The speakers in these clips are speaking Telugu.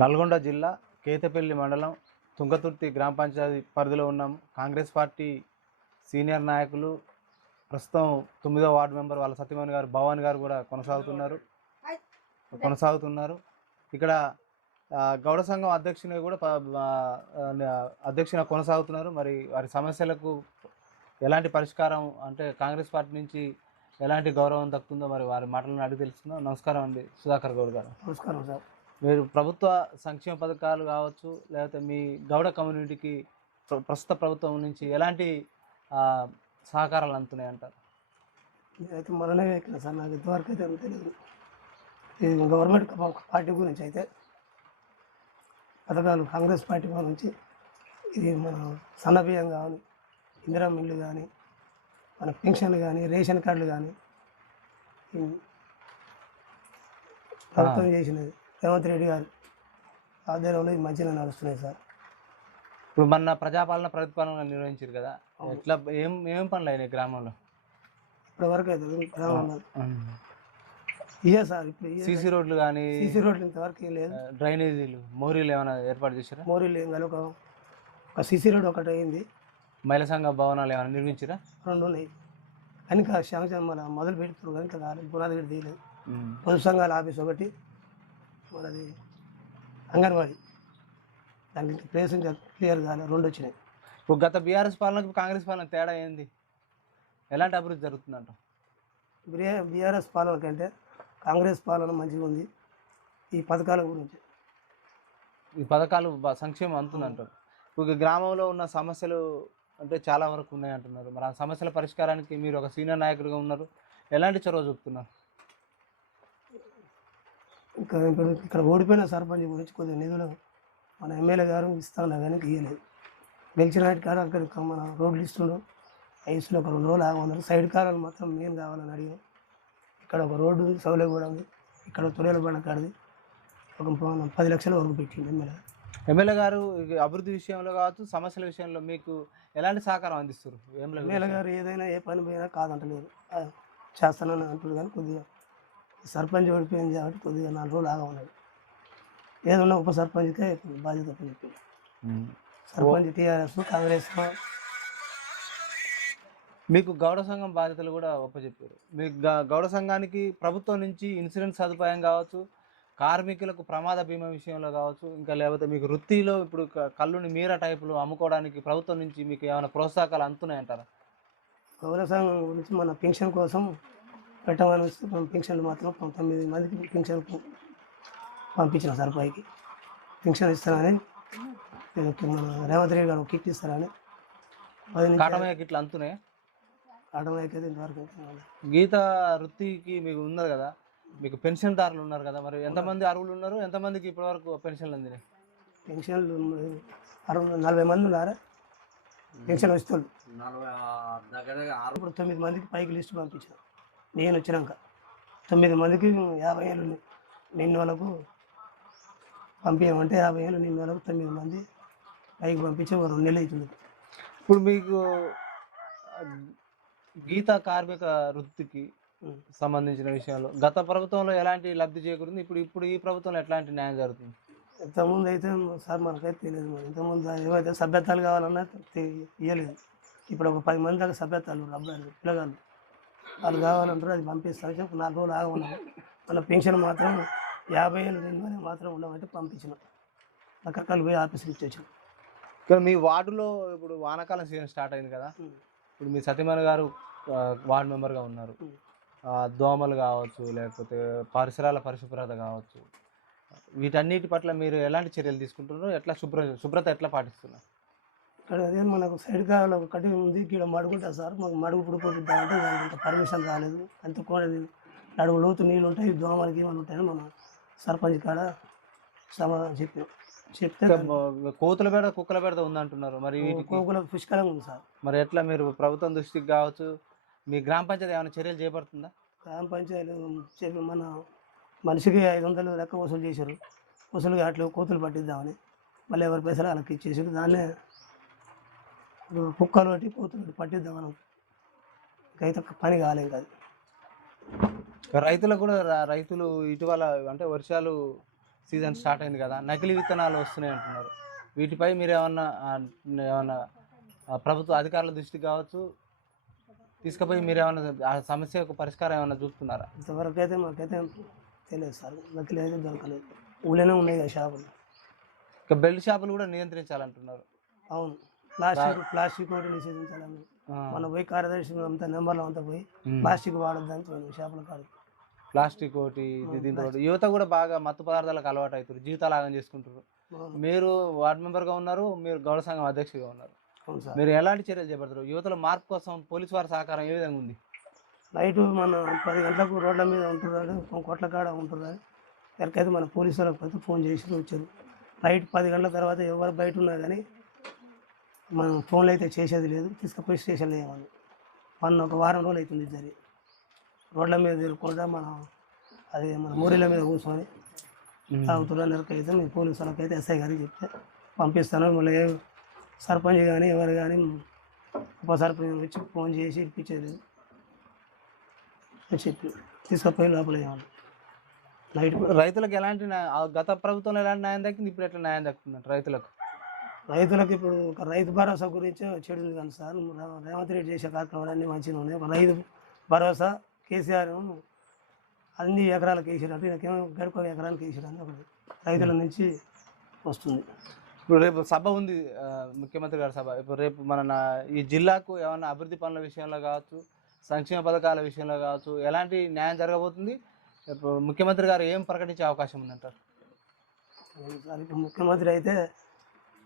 నల్గొండ జిల్లా కేతపల్లి మండలం తుంగతుర్తి గ్రామ పంచాయతీ పరిధిలో ఉన్నాము. కాంగ్రెస్ పార్టీ సీనియర్ నాయకులు ప్రస్తుతం 9వ వార్డు మెంబర్ వాళ్ళ సత్యమణి గారు భవాని గారు కూడా కొనసాగుతున్నారు. ఇక్కడ గౌడ సంఘం అధ్యక్షుని కూడా అధ్యక్షునిగా కొనసాగుతున్నారు. మరి వారి సమస్యలకు ఎలాంటి పరిష్కారం అంటే కాంగ్రెస్ పార్టీ నుంచి ఎలాంటి గౌరవం దక్కుతుందో మరి వారి మాటలను అడిగి తెలుసుకుందాం. నమస్కారం అండి సుధాకర్ గౌడ్ గారు. నమస్కారం సార్. మీరు ప్రభుత్వ సంక్షేమ పథకాలు కావచ్చు, లేకపోతే మీ గౌడ కమ్యూనిటీకి ప్రస్తుత ప్రభుత్వం నుంచి ఎలాంటి సహకారాలు అందుతున్నాయి అంటారు? అయితే మననే ఎక్కిన సార్, నాకు ఇంతవరకు అయితే తెలియదు. ఇది గవర్నమెంట్ పార్టీ గురించి అయితే పథకాలు కాంగ్రెస్ పార్టీ నుంచి ఇది మన సన్నబియ్యం కానీ, ఇందిరా మిల్లు కానీ, మన పెన్షన్లు కానీ, రేషన్ కార్డులు కానీ ప్రభుత్వం చేసినది రేవంత్ రెడ్డి గారు ఆధ్వర్యంలో ఇది మంచిగా నడుస్తున్నాయి సార్. ఇప్పుడు మన ప్రజాపాలన ప్రతిపాలన నిర్వహించారు కదా, ఎట్లా ఏం పనులు అయినాయి గ్రామంలో ఇప్పటి వరకు అయితే గ్రామంలో? ఇదే సార్, ఇప్పుడు సీసీ రోడ్లు కానీ, సీసీ రోడ్లు ఇంతవరకు లేదు. డ్రైనేజీలు, మోరీలు ఏమైనా ఏర్పాటు చేశారా? మోరీలు ఏం కానీ ఒక సీసీ రోడ్ ఒకటి అయింది. మహిళా సంఘ భవనాలు ఏమైనా నిర్మించారా? 2 ఉన్నాయి కానీ శాంక్షన్ మన మొదలు పెడుతున్నారు కానీ ఇంకా కాలేదు, పునాది పెట్టి తీయలేదు. పొదుపు సంఘాల ఆఫీస్ ఒకటి, మనది అంగన్వాడీ, దానికి ప్లేస్ ఇంకా క్లియర్ కాలేదు. 2 వచ్చినాయి. ఇప్పుడు గత బీఆర్ఎస్ పాలనకు కాంగ్రెస్ పాలన తేడా ఏంది? ఎలాంటి అభివృద్ధి జరుగుతుందంట? బీఆర్ఎస్ పాలన కంటే కాంగ్రెస్ పాలన మంచిగా ఉంది. ఈ పథకాల గురించి, ఈ పథకాలు సంక్షేమం అందుతుందంటారు. ఇప్పుడు గ్రామంలో ఉన్న సమస్యలు అంటే చాలా వరకు ఉన్నాయి అంటున్నారు. మరి ఆ సమస్యల పరిష్కారానికి మీరు ఒక సీనియర్ నాయకుడిగా ఉన్నారు, ఎలాంటి చొరవ చూపుతున్నారు? ఇక్కడ ఓడిపోయిన సర్పంచ్ గురించి కొద్దిగా నిధులు మన ఎమ్మెల్యే గారు ఇస్తాను కానీ ఇవ్వలేదు. గెలిచిన నాటి కాడ అక్కడ మన రోడ్లు ఇస్తుండ్రు, ఐసులో ఒక 2 రోజులు ఆగమన్నారు. సైడ్ కాలాలు మాత్రం మెయిన్ కావాలని అడిగాం. ఇక్కడ ఒక రోడ్డు ఉంది, సౌలే కూడా ఉంది. ఇక్కడ తొలేల బండ కాడది ఒక 10 లక్షల వరకు పెట్టింది ఎమ్మెల్యే గారు. అభివృద్ధి విషయంలో కావచ్చు, సమస్యల విషయంలో మీకు ఎలాంటి సహకారం అందిస్తారు? ఎమ్మెల్యే గారు ఏదైనా ఏ పని పోయినా కాదంటలేదు, చేస్తానని అంటారు. కానీ కొద్దిగా సర్పంచ్ ఓడిపోయింది కాబట్టి కొద్దిగా 4 రోజులు ఆగమన్నాడు. ఏదన్నా ఉప సర్పంచ్కే బాధ్యత చెప్పింది. సర్పంచ్ టీఆర్ఎస్ కాంగ్రెస్. మీకు గౌడ సంఘం బాధ్యతలు కూడా ఒప్పచెప్పారు. మీకు గౌడ సంఘానికి ప్రభుత్వం నుంచి ఇన్సూరెన్స్ సదుపాయం కావచ్చు, కార్మికులకు ప్రమాద బీమా విషయంలో కావచ్చు, ఇంకా లేకపోతే మీకు వృత్తిలో ఇప్పుడు కళ్ళుని మీరా టైపులు అమ్ముకోవడానికి ప్రభుత్వం నుంచి మీకు ఏమైనా ప్రోత్సాహకాలు అందుతున్నాయంటారా? గౌడ సంఘం గురించి మన పెన్షన్ కోసం పెట్టమని పెన్షన్లు మాత్రం 9 మందికి పెన్షన్ పంపించిన సర్పంచ్కి. పెన్షన్ ఇస్తానని మన రేవంత్ రెడ్డి గారు కిట్ ఇస్తారని. కాటమయ్య కిట్లు అందుతున్నాయి. కాటమయ్యకి అయితే ఇంతవరకు గీత వృత్తికి మీకు ఉన్నది కదా, మీకు పెన్షన్దారులు ఉన్నారు కదా, మరి ఎంతమంది అర్హులు ఉన్నారు, ఎంతమందికి ఇప్పటివరకు పెన్షన్లు అందినాయి? పెన్షన్లు 40 మంది ఉన్నారా పెన్షన్ వస్తువులు. ఇప్పుడు 9 మందికి పైకి లిస్టు పంపించాను నేను వచ్చినాక. 9 మందికి 50 ఏళ్ళు నిన్న వాళ్ళకు పంపించమంటే 50 ఏళ్ళు నిన్న వాళ్ళకు 9 మంది పైకి పంపించి 2 నెలలు అవుతుంది. ఇప్పుడు మీకు గీత కార్మిక వృత్తికి సంబంధించిన విషయంలో గత ప్రభుత్వంలో ఎలాంటి లబ్ధి చేకూరింది, ఇప్పుడు ఈ ప్రభుత్వంలో ఎట్లాంటి న్యాయం జరుగుతుంది? ఇంతకుముందు అయితే సార్ మనకైతే తెలియదు. ఇంతకుముందు ఏమైతే సభ్యత్వాలు కావాలన్నా ఇవ్వలేదు. ఇప్పుడు ఒక 10 మంది దాకా సభ్యత్వాలు అబ్బాయిలు పిల్లగాళ్ళు వాళ్ళు కావాలంటారు, అది పంపిస్తారు. 4 రోజులు ఆగమన్నారు. మన పెన్షన్ మాత్రం 50 ఏళ్ళు నిండి మాత్రం ఉండమంటే పంపించిన రకరకాలు పోయి ఆఫీస్కి ఇచ్చేసాం. ఇక్కడ మీ వార్డులో ఇప్పుడు వానాకాలం సీజన్ స్టార్ట్ అయింది కదా, ఇప్పుడు మీ సత్యమణి గారు వార్డు మెంబర్గా ఉన్నారు. దోమలు కావచ్చు, లేకపోతే పరిసరాల పరిశుభ్రత కావచ్చు, వీటన్నిటి పట్ల మీరు ఎలాంటి చర్యలు తీసుకుంటున్నారు? ఎట్లా శుభ్రత ఎట్లా పాటిస్తున్నారు? ఇక్కడ అదే మనకు సైడ్ కావాలి ఒకటి ఉంది, ఇక్కడ మడుగుంటుంది సార్. మాకు మడుగు పుడిపోతుందంటే దానికి పర్మిషన్ రాలేదు. అంత కూడా నడుగు లోతు నీళ్ళు ఉంటాయి, దోమలకి ఏమైనా ఉంటాయని మన సర్పంచ్ కాడ సమాధానం చెప్తే కోతుల బెడ కుక్కల బెడద ఉందంటున్నారు. మరి కోకుల పుష్కలంగా ఉంది సార్. మరి ఎట్లా మీరు ప్రభుత్వం దృష్టికి కావచ్చు, మీ గ్రామ పంచాయతీ ఏమైనా చర్యలు చేపడుతుందా? గ్రామ పంచాయతీ చెప్పి మన మనిషికి 500 లెక్క వసూలు చేశారు. వసూలు అట్లా కోతులు పట్టిద్దామని మళ్ళీ ఎవరి పైసలు వాళ్ళకి ఇచ్చేసి దాన్నే కుక్కలు పట్టి కోతులు పట్టిద్దామని అయితే పని కాలేదు. కాదు రైతులకు కూడా రైతులు ఇటీవల అంటే వర్షాలు సీజన్ స్టార్ట్ అయింది కదా, నకిలీ విత్తనాలు వస్తున్నాయి అంటున్నారు. వీటిపై మీరు ఏమన్నా ప్రభుత్వ అధికారుల దృష్టికి కావచ్చు తీసుకుపోయి మీరు ఏమన్నా ఆ సమస్య యొక్క పరిష్కారం ఏమన్నా చూస్తున్నారా? ఇంతవరకు అయితే మాకైతే తెలియదు సార్, నకిలీ అయితే దొరకలేదు. ఊళ్ళోనే ఉన్నాయి కదా షాపులు. ఇక బెల్ట్ షాపులు కూడా నియంత్రించాలంటున్నారు. అవును, ప్లాస్టిక్ ఒకటి నిషేధించాలని మనం పోయి కార్యదర్శి అంతా నెంబర్లో అంతా పోయి ప్లాస్టిక్ వాడద్దని పోయినాం షాపుల కాడికి. ప్లాస్టిక్ ఒకటి దీంతో యువత కూడా బాగా మత్తు పదార్థాలకు అలవాటు అవుతారు, జీవితాలు ఆగం చేసుకుంటారు. మీరు వార్డు మెంబర్గా ఉన్నారు, మీరు గౌడ సంఘం అధ్యక్షుడిగా ఉన్నారు. మీరు ఎలాంటి చర్యలు చేపడతారు? యువతలో మార్పు కోసం పోలీసు వారి సహకారం ఏ విధంగా ఉంది? నైట్ మన 10 గంటలకు రోడ్ల మీద ఉంటున్నారు, కొట్ల కాడ ఉంటున్నారు. ఎక్కడికైతే మన పోలీసు వాళ్ళకి పోతే ఫోన్ చేసి వచ్చారు. నైట్ 10 గంటల తర్వాత ఎవరు బయట ఉన్నా కానీ మనం ఫోన్లో అయితే చేసేది లేదు, తీసుకుపోయి స్టేషన్లో వేయమని. ఒక వారం రోజులు అవుతుంది జరిగి. రోడ్ల మీద తిరగకుండా మనం అది మన మూరీల మీద కూర్చొని తాగుతున్నారు. అయితే మీ పోలీసు వాళ్ళకైతే ఎస్ఐ గారికి చెప్తే పంపిస్తాను. మళ్ళీ సర్పంచ్ కానీ ఎవరు కానీ ఉప సర్పంచ్ వచ్చి ఫోన్ చేసి ఇప్పించేది చెప్పి తీసుకుపోయి లోపల వేయాలి. నైట్ రైతులకు ఎలాంటి గత ప్రభుత్వంలో ఎలాంటి న్యాయం దక్కింది, ఇప్పుడు ఎట్లా న్యాయం దక్కుతుంది రైతులకు? ఇప్పుడు ఒక రైతు భరోసా గురించి చెడు కానీ సార్, రేవంత్ రెడ్డి చేసే కార్యక్రమాలన్నీ మంచిగా ఉన్నాయి. ఒక రైతు భరోసా కేసీఆర్ అన్ని ఎకరాలకు వేసినట్టు నాకేమో గడుపు ఎకరానికి వేసిరని ఒకటి రైతుల నుంచి వస్తుంది. ఇప్పుడు రేపు సభ ఉంది, ముఖ్యమంత్రి గారి సభ. ఇప్పుడు రేపు ఈ జిల్లాకు ఏమైనా అభివృద్ధి పనుల విషయంలో కావచ్చు, సంక్షేమ పథకాల విషయంలో కావచ్చు ఎలాంటి న్యాయం జరగబోతుంది? ఇప్పుడు ముఖ్యమంత్రి గారు ఏం ప్రకటించే అవకాశం ఉందంటారు? ఇప్పుడు ముఖ్యమంత్రి అయితే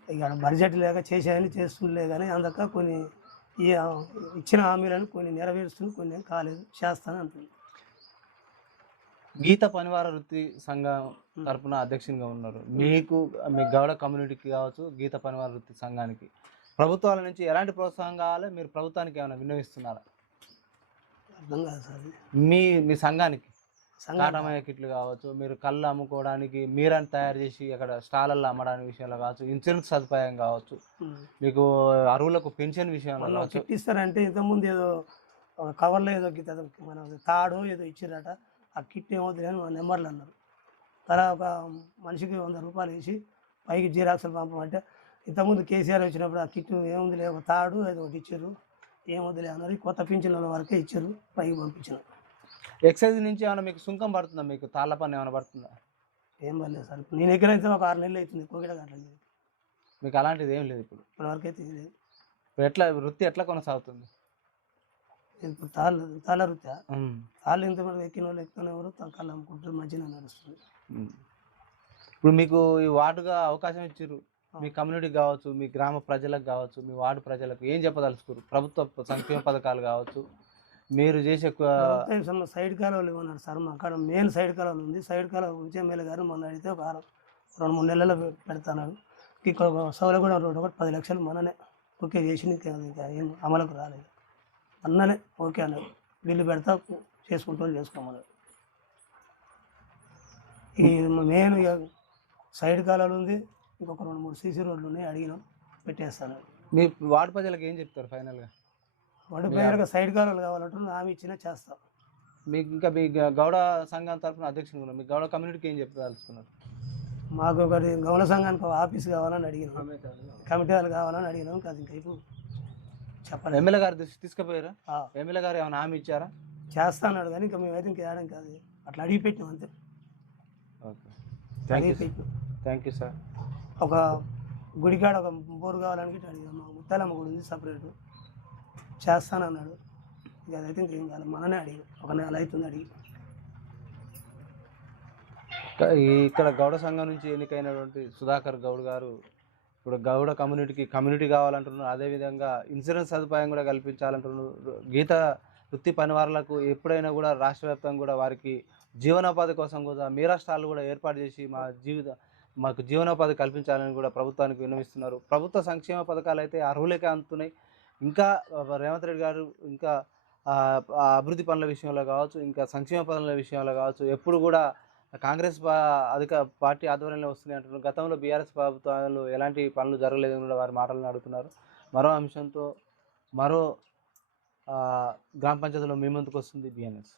ఇక బడ్జెట్ లేక చేసేయని చేస్తుండే కానీ అందక కొన్ని ఇచ్చిన హామీలను కొన్ని నెరవేరుస్తుంది, కొన్ని కాలేదు, చేస్తానని అంటుంది. గీత పనివార వృత్తి సంఘం తరపున అధ్యక్షునిగా ఉన్నారు. మీకు మీ గౌడ కమ్యూనిటీకి కావచ్చు, గీత పనివార వృత్తి సంఘానికి ప్రభుత్వాల నుంచి ఎలాంటి ప్రోత్సాహం కావాలి? మీరు ప్రభుత్వానికి ఏమైనా విన్నవిస్తున్నారా? అర్థం కాదు సార్. మీ సంఘానికి కాటమయ్య కిట్లు కావచ్చు, మీరు కళ్ళు అమ్ముకోవడానికి మీరని తయారు చేసి అక్కడ స్టాళ్ళల్లో అమ్మడానికి విషయంలో కావచ్చు, ఇన్సూరెన్స్ సదుపాయం కావచ్చు, మీకు అరువులకు పెన్షన్ విషయంలో కావచ్చు. ఇస్తారంటే ఇంతకుముందు ఏదో కవర్లో ఏదో మన తాడు ఏదో ఇచ్చారట, ఆ కిట్ ఏమవుతుంది అని మన నెంబర్లు అన్నారు. తలా ఒక మనిషికి 100 రూపాయలు వేసి పైకి జీరాక్సులు పంపమంటే, ఇంతకుముందు కేసీఆర్ వచ్చినప్పుడు ఆ కిట్ ఏముంది లేదు, ఒక తాడు ఏదో ఒకటి ఇచ్చారు, ఏమవుతులే అన్నారు. కొత్త పింఛన్ల వరకే ఇచ్చారు, పైకి పంపించారు. ఎక్సైజ్ నుంచి ఏమైనా మీకు సుంకం పడుతుందా? మీకు తాళ్ళ పన్ను ఏమైనా పడుతుందా? ఏం పర్లేదు సార్, నేను ఎక్కడైతే ఒక 6 నెలలు అవుతుంది, కోకిట గంటలేదు. మీకు అలాంటిది ఏం లేదు ఇప్పుడు? ఇప్పటివరకు అయితే లేదు. ఎట్లా వృత్తి ఎట్లా కొనసాగుతుంది? ఇప్పుడు తాళ్ళ వృత్తి, తాళ్ళు ఇంతమంది ఎక్కిన వాళ్ళు ఎక్కుతూనే ఎవరు కళ్ళు అమ్ముకుంటారు, మంచిగా నడుస్తుంది. ఇప్పుడు మీకు ఈ వార్డుగా అవకాశం ఇచ్చారు, మీ కమ్యూనిటీకి కావచ్చు, మీ గ్రామ ప్రజలకు కావచ్చు, మీ వార్డు ప్రజలకు ఏం చెప్పదలుచుకోరు? ప్రభుత్వ సంక్షేమ పథకాలు కావచ్చు, మీరు చేసే సైడ్ కాలువలు ఇవ్వన్నారు సార్. మా అక్కడ మెయిన్ సైడ్ కాలువలు ఉంది. సైడ్ కాలువ గురించి ఎమ్మెల్యే గారు మొన్న అడిగితే ఒక 2-3 నెలల్లో పెడతాను. ఇక్కడ సౌలగూడ రోడ్డు ఒకటి 10 లక్షలు మననే ఓకే చేసి ఇంకా ఏం అమలుకు రాలేదు. అన్ననే ఓకే అన్నారు, బిల్లు పెడతా చేసుకుంటూ చేసుకోమన్నారు. ఈ మెయిన్ ఇక సైడ్ కాలువలు ఉంది, ఇంకొక 2-3 సీసీ రోడ్లు ఉన్నాయి, అడిగినాం పెట్టేస్తాను. మీ వార్డు ప్రజలకు ఏం చెప్తారు ఫైనల్గా? వాడు పేరుగా సైడ్ కాలువలు కావాలంటే ఆమె ఇచ్చినా చేస్తాం. మీకు ఇంకా మీ గౌడ సంఘం తరఫున అధ్యక్షులు ఉన్నారు, మీ గౌడ కమ్యూనిటీకి ఏం చెప్పదలుచుకున్నారు? మాకు ఒకటి గౌడ సంఘానికి ఒక ఆఫీస్ కావాలని అడిగినాం, కమిటీ వాళ్ళు కావాలని అడిగినాం. అది ఇంకా ఇప్పుడు చెప్పండి. ఎమ్మెల్యే గారు దృష్టికి ఎమ్మెల్యే గారు ఏమైనా హామీ ఇచ్చారా? చేస్తా అన్నాడు కానీ ఇంకా మేమైతే ఇంకా వేయడం కాదు, అట్లా అడిగి పెట్టినాం అంతే. Okay, thank you sir. ఒక గుడికాడ ఒక బోరు కావాలని అడిగాం. మా ముత్తాలమ్మ గుడి ఉంది సపరేటు, చేస్తానన్నాడు. ఇక అదైతే ఇంకేం కాదు, మననే అడిగి 1 నెల అవుతుంది అడిగి. ఇక్కడ గౌడ సంఘం నుంచి ఎన్నికైనటువంటి సుధాకర్ గౌడ్ గారు ఇప్పుడు గౌడ కమ్యూనిటీ కావాలంటున్నారు. అదేవిధంగా ఇన్సూరెన్స్ సదుపాయం కూడా కల్పించాలంటున్నారు. గీత వృత్తి పనివారులకు ఎప్పుడైనా కూడా రాష్ట్ర వ్యాప్తంగా కూడా వారికి జీవనోపాధి కోసం కూడా మీరా స్టాళ్ళు కూడా ఏర్పాటు చేసి మాకు జీవనోపాధి కల్పించాలని కూడా ప్రభుత్వానికి విన్నవిస్తున్నారు. ప్రభుత్వ సంక్షేమ పథకాలు అయితే అర్హులకే అందుతున్నాయి. ఇంకా రేవంత్ రెడ్డి గారు ఇంకా అభివృద్ధి పనుల విషయంలో కావచ్చు, ఇంకా సంక్షేమ పనుల విషయంలో కావచ్చు, ఎప్పుడు కూడా కాంగ్రెస్ పార్టీ ఆధ్వర్యంలో వస్తున్నాయి అంటున్నారు. గతంలో బీఆర్ఎస్ ప్రభుత్వాలు ఎలాంటి పనులు జరగలేదని కూడా వారి మాటలను అడుగుతున్నారు. మరో అంశంతో మరో గ్రామ పంచాయతీలో మీ ముందుకు వస్తుంది బిఎన్ఎస్.